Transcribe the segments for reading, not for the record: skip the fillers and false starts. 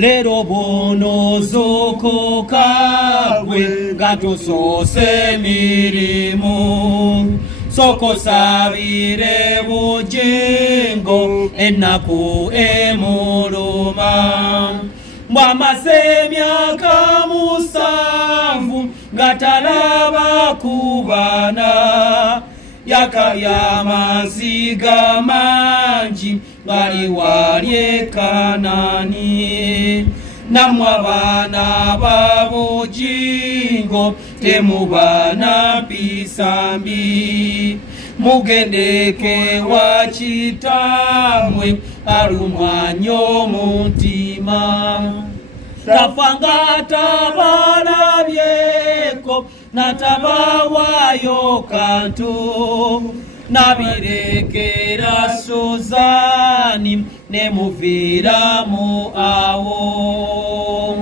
lero bono zokoka gwe nga tusoose mirimu soko sabire bugingo ennaku emuluma mwamase emyaka 7 nga talaba kubana yakabya amaziga mangi ngali wali e Kanani namwe abaana babugingo temubana mpisa mbi mugendeke wa kitamwe alumwanya omutima tafanga tabalabyeko natabawayo kantu nabirekera Suzani nemuviramu awo.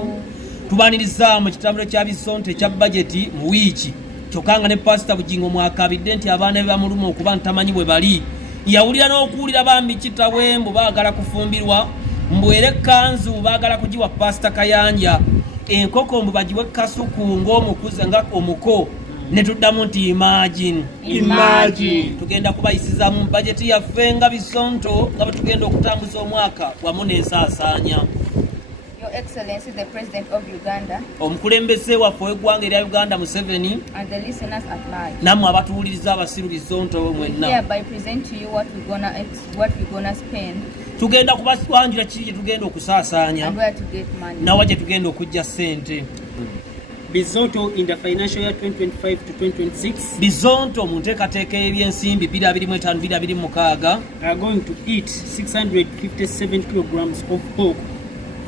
Tubaniriza mu kitambiro kya bisonte kya budget mu wiiki kyokanga ne Pastor Bugingo mwakabidde nti abaana be bamuluma okuba ntamanyi bwe bali yawulira n'okuwulira bambi kitawembu baagala kufumbirwa mbwere kanzu baagala kugiwa Pastor Kayanja enkoko mbu bagiwe kasuku ng'omukuze nga omuko ne tuddamu nti imagine tugenda kubayisiza mu budget yaffe nga bisonto nga tugenda okutambuza omwaka wamu n'ensaasaanya. Your Excellency the President of Uganda, omukulembeze waffe w'eggwanga erya Uganda Museveni, and the listeners at large, nammwe abatuwuliriza abasiru bisonto mwenna, hereby present to you what we're gonna spend, tugenda kubaswanjula kiki kye tugenda okusaasaanya and where to get money, nawa gye tugenda okujja ssente. Bizonto in the financial year 2025 to 2026 bizonto mu nteekateeka y'ebyensimbi 2025-2026 are going to eat 657 kilograms of pork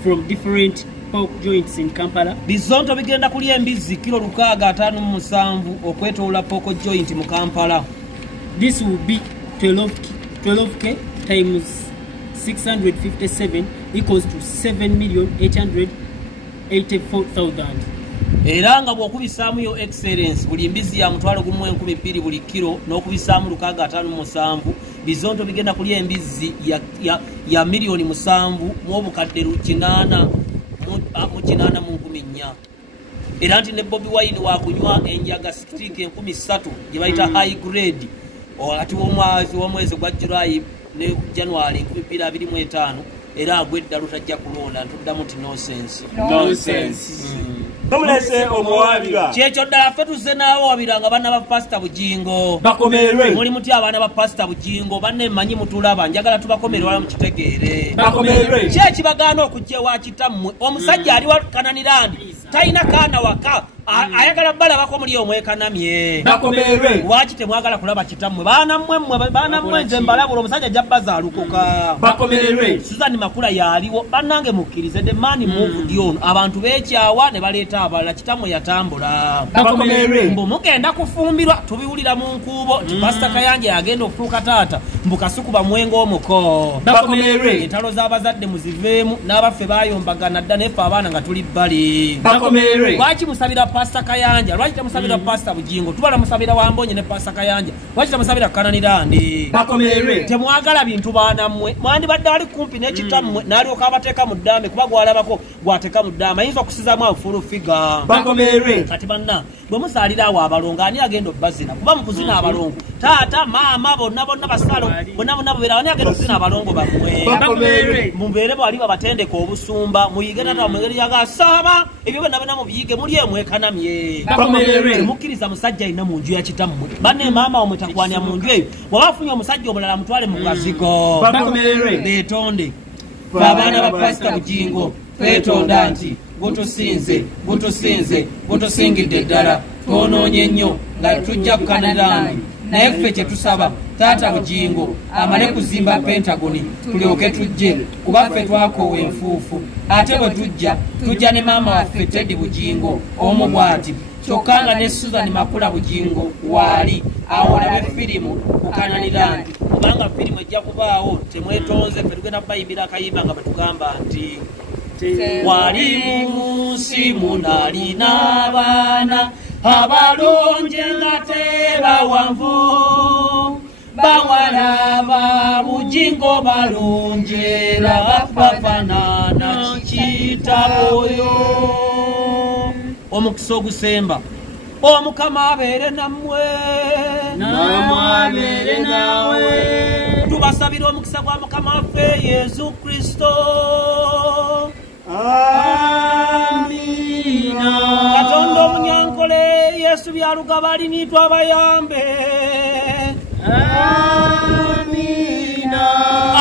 from different pork joints in Kampala. bizonto bigenda kulya embizzi kilo 657 okwetooloola pork joint mu Kampala. This will be 12k times 657 equals to 7,884,000. era nga bw'okubisaamu yo excellence buli mbizzi ya mutwalo gumu 1200 buli kilo n'okubisaamu 657 bizonto bigenda kulya embizzi ya milioni 7 mu obukadde 8 mu 4. era nti ne Bobi Wine wakunywa enjaga stick 3000 gye bayita high grade wakati w'omwezi gwa July ne January 2025 era agwedda lutajja kulonda ntuddamu ti nonsense. Nomulese omuwabira kyekyo ddala ffe tuzze naawe wabiranga banna ba Pastor Bugingo bakomerwe muli mutya abaana ba Pastor Bugingo banne mmanyi mutulaba njagala tubakomere wala mukitegeere bakomerwe kyekibagaana okujja ewa kitammwe omusajja ali wa Kananirandi talina kaana waka ayagala balabako muli omwekanamye bakomerwe lwaki temwagala kulaba kitammwe baana mmwe nze mbalabula omusajja jabbaza alukoka bakomerwe Suzani Makula yaliwo bannange mukkirize the man moved on abantu beekyawa ne baleeta abalala kitammwe yatambula bakomerwe mbu mugenda kufumbirwa tubiwulira mu nkuubo Pastor Kayanja yagenda okutuuka taata mbu kasuku bamwenga omuko bakomerwe entalo z'abazadde muziveemu n'abaffe bayombagana dda neffe abaana nga tuli bbali bakomerwe lwaki musabira Pastor Kayanja lwaki temusabira Pastor Bugingo tubala musabira Wambonye ne Pastor Kayanja lwaki temusabira Kananirandi bakomerwe temwagala bintu baanammwe mwandibadde ali kumpi n'ekitammwe n'alyoka abateeka mu ddambe kuba gwalabako gwateeka mu ddambe ayinza okusizaamu afulu figa bakomerwe kati banna bwe musaalira awo abalongo ani agenda obbazina kuba mu kuzina abalongo taata maama bonna basalo bonna bubeera ani agenda okuzina abalongo bammwe bakomerwe mubeere bwali babatendeka obusumba muyige tata mu ngeri yagasaba ebyo bonna mubiyige muli emwekanamye bakomerwe temukkiriza musajja alina mu nju ya kitammwe banne maama omwe takwanya mu nju eyo bw'aba afunye omusajja omulala mutwale mu gazigo bakomerwe beetonde fe abaana ba Pastor Bugingo twetonda nti gutusingidde ddala twonoonye nnyo nga tujja ku Kananirandi naye ffe kye tusaba taata Bugingo amale kuzimba Pentagoni tulyoke tujje kuba ffe twakoowa enfuufu ate bwe tujja ne maama waffe Teddy Bugingo omu bw'ati kyokka nga ne Suzani Makula Bugingo waali awo olabe firimu ku Kananirandi kubanga firimu ejja kubaawo temwetonze ffe tugenda bayimbira akayimba nga betugamba nti wali mu nsi munalina abaana abalungi nga tebawanvu bawala ba Bugingo balungi era bafaanana kiki kitabo oyo omukisa ogusemba omukama abeere nammwe namwabere nawe tubasabira omukisa gwa mukama waffe Yesu Kristo. Amina. Katonda omunyankole Yesu byalugaba aliniitwa abayambe. Amina.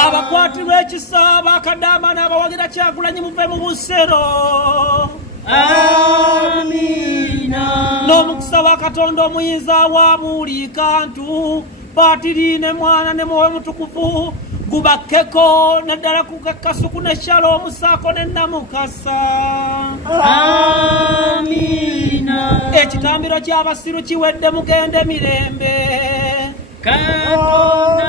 Abakwatirwa ekisa bakadama n'abawagira Kyagulanyi muve mu busero. Amina. N'omukisa wa Katonda omuyinza wa buli kantu Patiri ne Mwana ne Mwoyo Mutukuvu gubakkeko naddala ku Kasuku ne Shalom Saako ne Namukasa. Amina. Ekitambiro ky'abasiru kiwedde mugende mirembe. Katonda